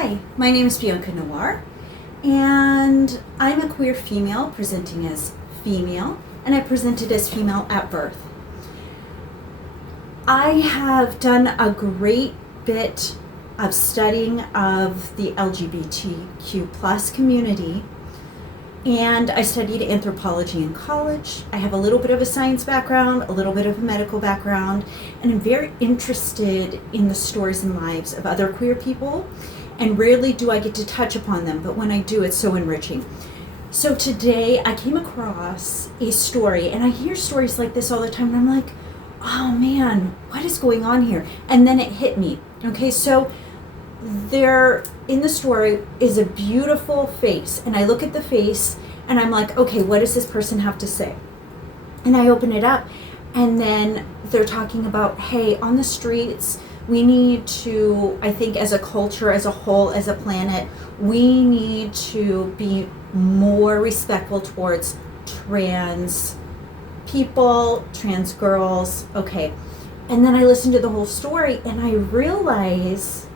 Hi, my name is Bianca Noir, and I'm a queer female presenting as female, and I presented as female at birth. I have done a great bit of studying of the LGBTQ plus community, and I studied anthropology in college. I have a little bit of a science background, a little bit of a medical background, and I'm very interested in the stories and lives of other queer people, and rarely do I get to touch upon them, but when I do, it's so enriching. So today I came across a story, and I hear stories like this all the time, and I'm like, oh man, what is going on here? And then it hit me. Okay, so there in the story is a beautiful face, and I look at the face and I'm like, okay, what does this person have to say? And I open it up, and then they're talking about, hey, on the streets, we need to, I think as a culture, as a whole, as a planet, we need to be more respectful towards trans people, trans girls. Okay. And then I listened to the whole story, and I realize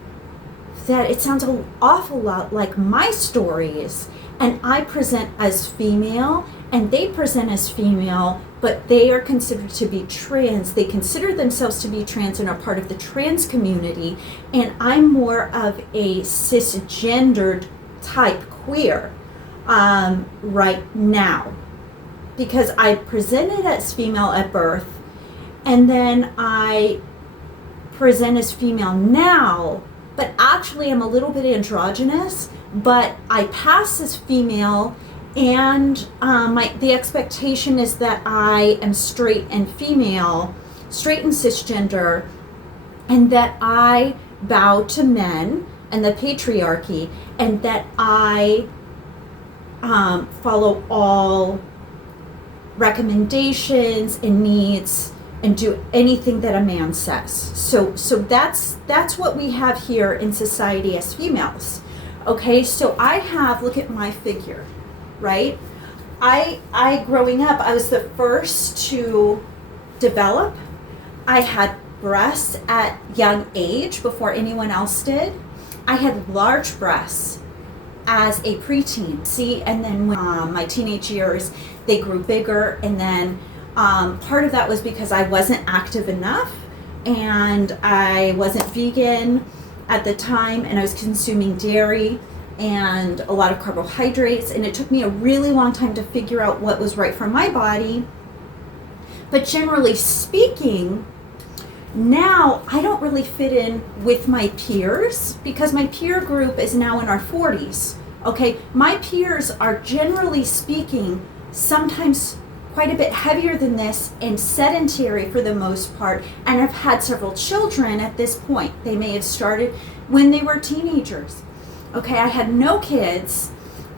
that it sounds an awful lot like my stories, and I present as female and they present as female, but they are considered to be trans. They consider themselves to be trans and are part of the trans community, and I'm more of a cisgendered type queer right now, because I presented as female at birth, and then I present as female now, but actually I'm a little bit androgynous, but I pass as female, and the expectation is that I am straight and female, straight and cisgender, and that I bow to men and the patriarchy, and that I follow all recommendations and needs and do anything that a man says. So that's what we have here in society as females. Okay, so I have, look at my figure, right? I growing up, I was the first to develop. I had breasts at young age before anyone else did. I had large breasts as a preteen. See, and then when my teenage years, they grew bigger, and then part of that was because I wasn't active enough, and I wasn't vegan at the time, and I was consuming dairy and a lot of carbohydrates, and it took me a really long time to figure out what was right for my body. But generally speaking, now I don't really fit in with my peers, because my peer group is now in our 40s. Okay, my peers are generally speaking sometimes quite a bit heavier than this and sedentary for the most part, and I've had several children at this point. They may have started when they were teenagers. Okay, I had no kids.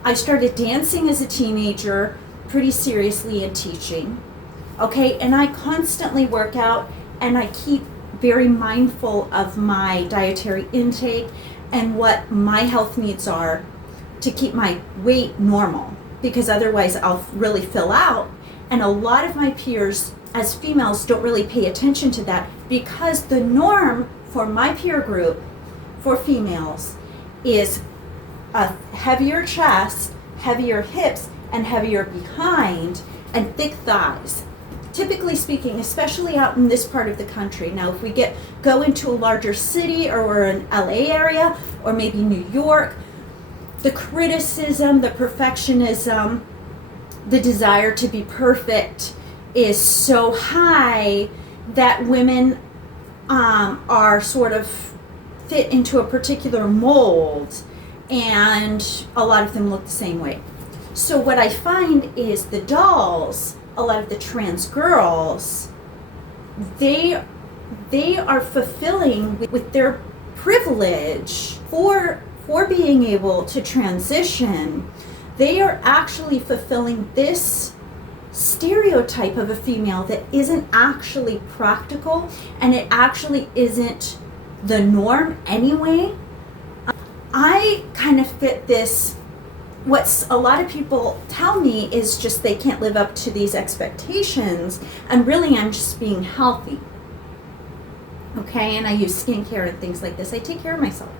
I started dancing as a teenager pretty seriously and teaching. Okay, and I constantly work out, and I keep very mindful of my dietary intake and what my health needs are to keep my weight normal, because otherwise I'll really fill out. And a lot of my peers as females don't really pay attention to that, because the norm for my peer group for females is a heavier chest, heavier hips, and heavier behind, and thick thighs. Typically speaking, especially out in this part of the country. Now, if we go into a larger city, or we're in LA area, or maybe New York, the criticism, the perfectionism, the desire to be perfect is so high that women are sort of fit into a particular mold, and a lot of them look the same way. So what I find is the dolls, a lot of the trans girls, they are fulfilling with their privilege for being able to transition. They are actually fulfilling this stereotype of a female that isn't actually practical, and it actually isn't the norm anyway. I kind of fit this, what a lot of people tell me is just they can't live up to these expectations, and really I'm just being healthy. Okay, and I use skincare and things like this. I take care of myself.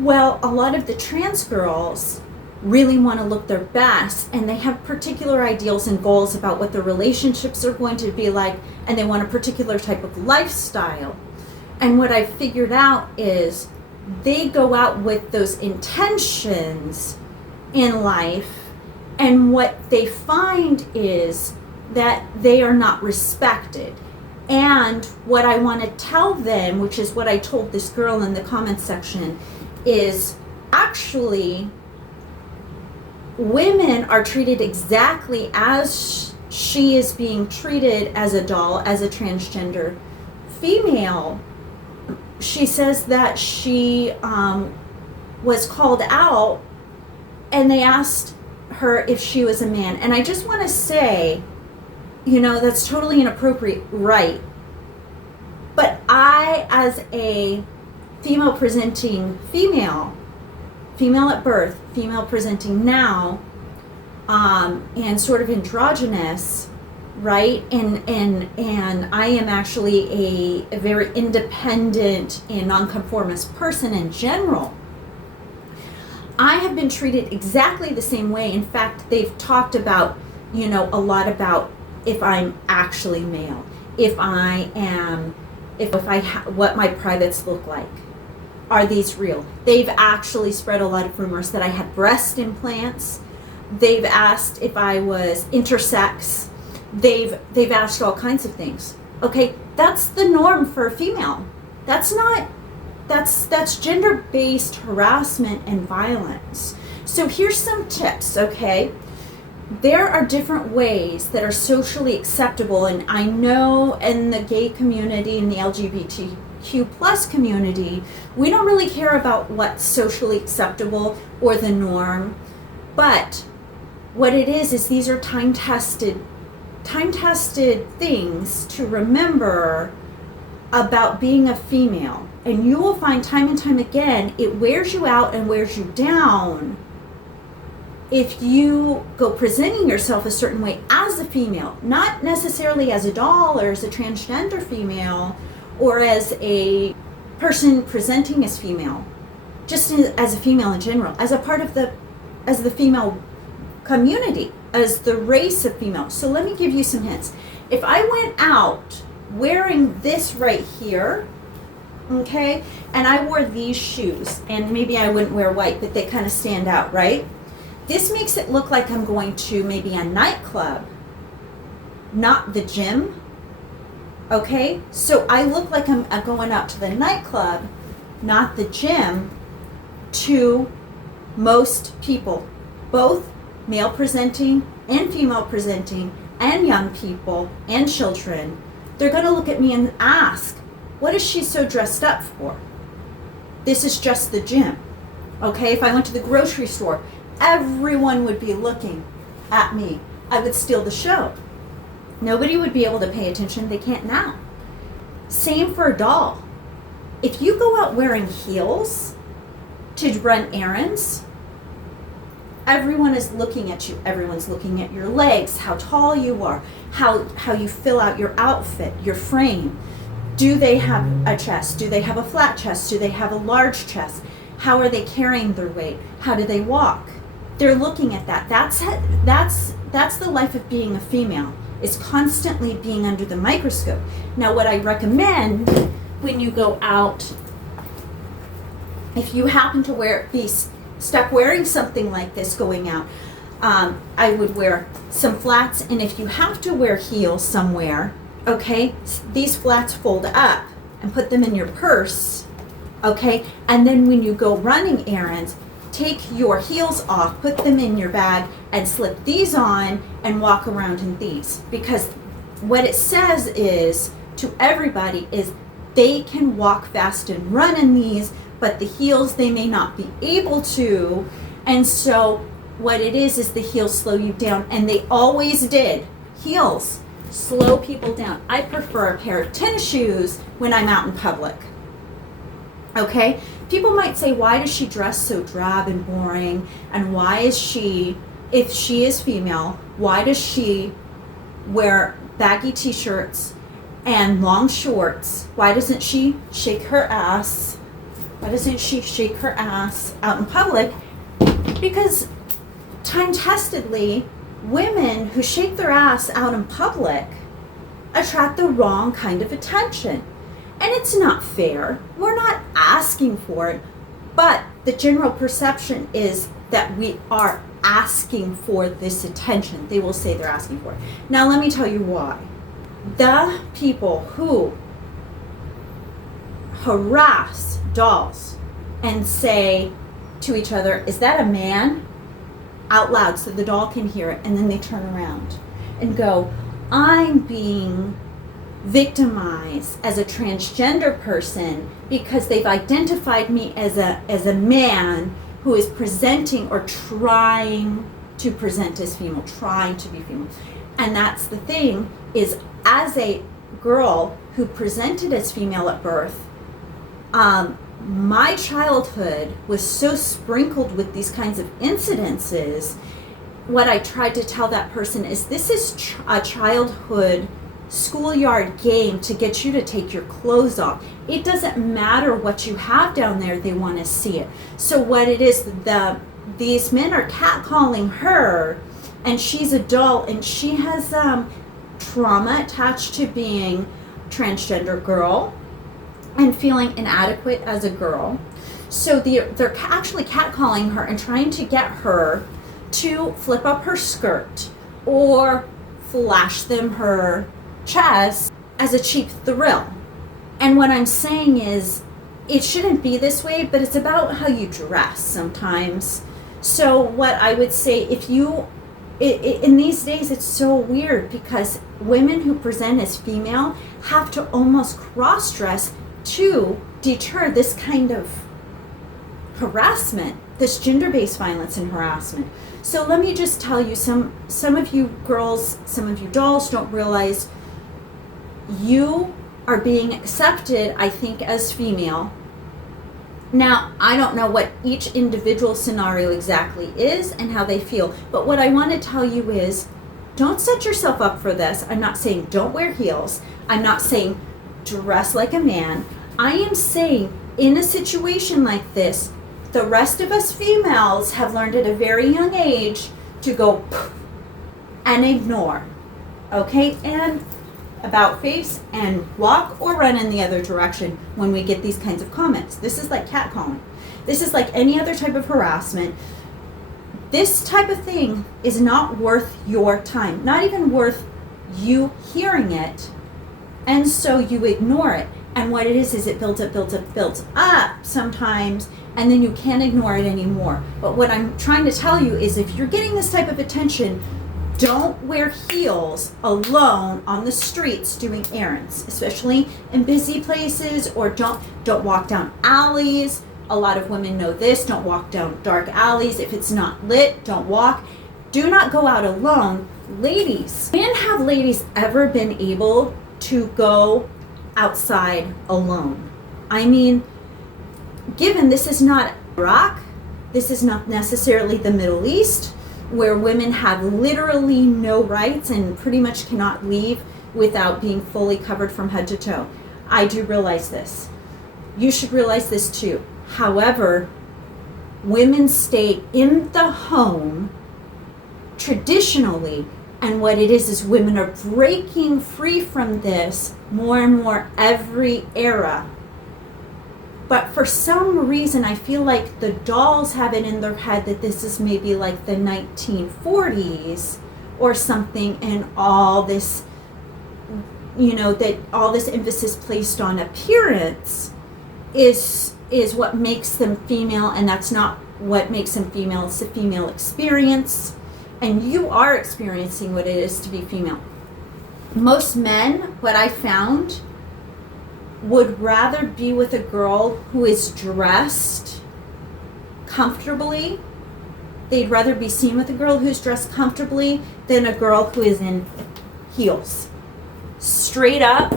Well, a lot of the trans girls really want to look their best, and they have particular ideals and goals about what their relationships are going to be like, and they want a particular type of lifestyle. And what I figured out is they go out with those intentions in life, and what they find is that they are not respected. And what I want to tell them, which is what I told this girl in the comments section, is actually women are treated exactly as she is being treated as a doll, as a transgender female. She says that she was called out and they asked her if she was a man. And I just want to say, that's totally inappropriate, right? But I, as a female presenting female at birth, female presenting now, and sort of androgynous, right? And I am actually a very independent and nonconformist person in general. I have been treated exactly the same way. In fact, they've talked about, a lot about if I'm actually male, what my privates look like. Are these real? They've actually spread a lot of rumors that I had breast implants. They've asked if I was intersex. They've asked all kinds of things. Okay, that's the norm for a female. That's gender-based harassment and violence. So here's some tips, okay? There are different ways that are socially acceptable, and I know in the gay community and the LGBTQ plus community, we don't really care about what's socially acceptable or the norm, but what it is these are time-tested things to remember about being a female. And you will find time and time again, it wears you out and wears you down if you go presenting yourself a certain way as a female, not necessarily as a doll or as a transgender female or as a person presenting as female, just as a female in general, as a part of as the female community, as the race of females. So let me give you some hints. If I went out wearing this right here, okay, and I wore these shoes, and maybe I wouldn't wear white, but they kind of stand out, right? This makes it look like I'm going to maybe a nightclub, not the gym, okay? So I look like I'm going out to the nightclub, not the gym, to most people, both male presenting and female presenting and young people and children. They're going to look at me and ask, what is she so dressed up for? This is just the gym. Okay, if I went to the grocery store, everyone would be looking at me. I would steal the show. Nobody would be able to pay attention. They can't now. Same for a doll. If you go out wearing heels to run errands, everyone is looking at you. Everyone's looking at your legs, how tall you are, how you fill out your outfit, your frame. Do they have a chest? Do they have a flat chest? Do they have a large chest? How are they carrying their weight? How do they walk? They're looking at that. That's the life of being a female, is constantly being under the microscope. Now, what I recommend when you go out, if you happen to be stuck wearing something like this going out, I would wear some flats, and if you have to wear heels somewhere, okay, these flats fold up and put them in your purse, okay, and then when you go running errands, take your heels off, put them in your bag, and slip these on and walk around in these. Because what it says is, to everybody, is they can walk fast and run in these, but the heels they may not be able to. And so what it is the heels slow you down, and they always did. Heels slow people down. I prefer a pair of tennis shoes when I'm out in public. Okay? People might say, why does she dress so drab and boring? And why is she, if she is female, why does she wear baggy t-shirts and long shorts? Why doesn't she shake her ass Why doesn't she shake her ass out in public? Because time-testedly, women who shake their ass out in public attract the wrong kind of attention. And it's not fair. We're not asking for it, but the general perception is that we are asking for this attention. They will say they're asking for it. Now let me tell you why. The people who harass dolls and say to each other, "Is that a man?" out loud so the doll can hear it, and then they turn around and go, "I'm being victimized as a transgender person because they've identified me as a man who is presenting or trying to present as female, trying to be female." And that's the thing, is as a girl who presented as female at birth, my childhood was so sprinkled with these kinds of incidences. What I tried to tell that person is this is a childhood schoolyard game to get you to take your clothes off. It doesn't matter what you have down there, they want to see it. So what it is, these men are catcalling her, and she's a doll, and she has trauma attached to being transgender girl and feeling inadequate as a girl. So they're actually catcalling her and trying to get her to flip up her skirt or flash them her chest as a cheap thrill. And what I'm saying is, it shouldn't be this way, but it's about how you dress sometimes. So what I would say, in these days, it's so weird because women who present as female have to almost cross-dress to deter this kind of harassment, this gender-based violence and harassment. So let me just tell you, some of you girls, some of you dolls don't realize you are being accepted, I think, as female. Now, I don't know what each individual scenario exactly is and how they feel, but what I want to tell you is, don't set yourself up for this. I'm not saying don't wear heels. I'm not saying dress like a man. I am saying, in a situation like this, the rest of us females have learned at a very young age to go and ignore, okay? And about face and walk or run in the other direction when we get these kinds of comments. This is like catcalling. This is like any other type of harassment. This type of thing is not worth your time, not even worth you hearing it, and so you ignore it. And what it is it builds up sometimes, and then you can't ignore it anymore. But what I'm trying to tell you is, if you're getting this type of attention, don't wear heels alone on the streets doing errands, especially in busy places, or don't walk down alleys. A lot of women know this. Don't walk down dark alleys. If it's not lit, don't walk. Do not go out alone. Ladies, when have ladies ever been able to go outside alone? I mean, given this is not Iraq, this is not necessarily the Middle East, where women have literally no rights and pretty much cannot leave without being fully covered from head to toe. I do realize this. You should realize this too. However, women stay in the home traditionally, and what it is women are breaking free from this more and more every era. But for some reason, I feel like the dolls have it in their head that this is maybe like the 1940s or something, and all this, that all this emphasis placed on appearance is what makes them female, and that's not what makes them female. It's the female experience, and you are experiencing what it is to be female. Most men, what I found, would rather be with a girl who is dressed comfortably. They'd rather be seen with a girl who's dressed comfortably than a girl who is in heels. Straight up,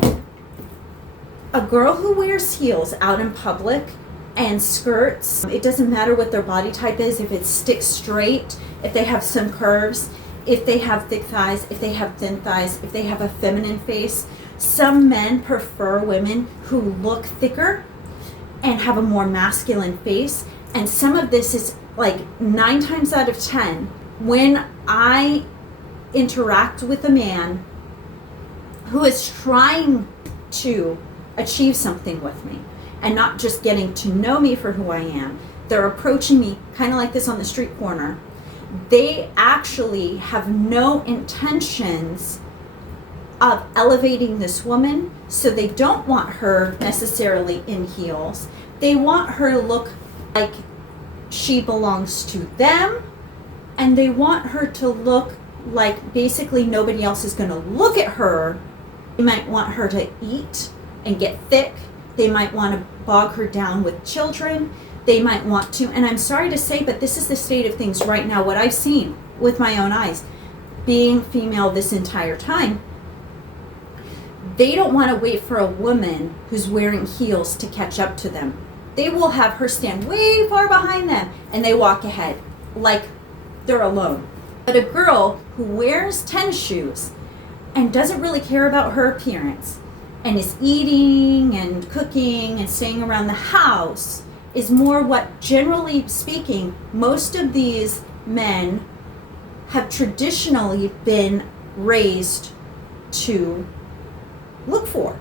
a girl who wears heels out in public and skirts, it doesn't matter what their body type is, if it's stick straight, if they have some curves, if they have thick thighs, if they have thin thighs, if they have a feminine face. Some men prefer women who look thicker and have a more masculine face. And some of this is like 9 times out of 10, when I interact with a man who is trying to achieve something with me and not just getting to know me for who I am, they're approaching me kind of like this on the street corner. They actually have no intentions of elevating this woman, so they don't want her necessarily in heels. They want her to look like she belongs to them, and they want her to look like basically nobody else is going to look at her. They might want her to eat and get thick. They might want to bog her down with children. They might want to, and I'm sorry to say, but this is the state of things right now, what I've seen with my own eyes, being female this entire time. They don't want to wait for a woman who's wearing heels to catch up to them. They will have her stand way far behind them and they walk ahead like they're alone. But a girl who wears tennis shoes and doesn't really care about her appearance and is eating and cooking and staying around the house is more what, generally speaking, most of these men have traditionally been raised to look for.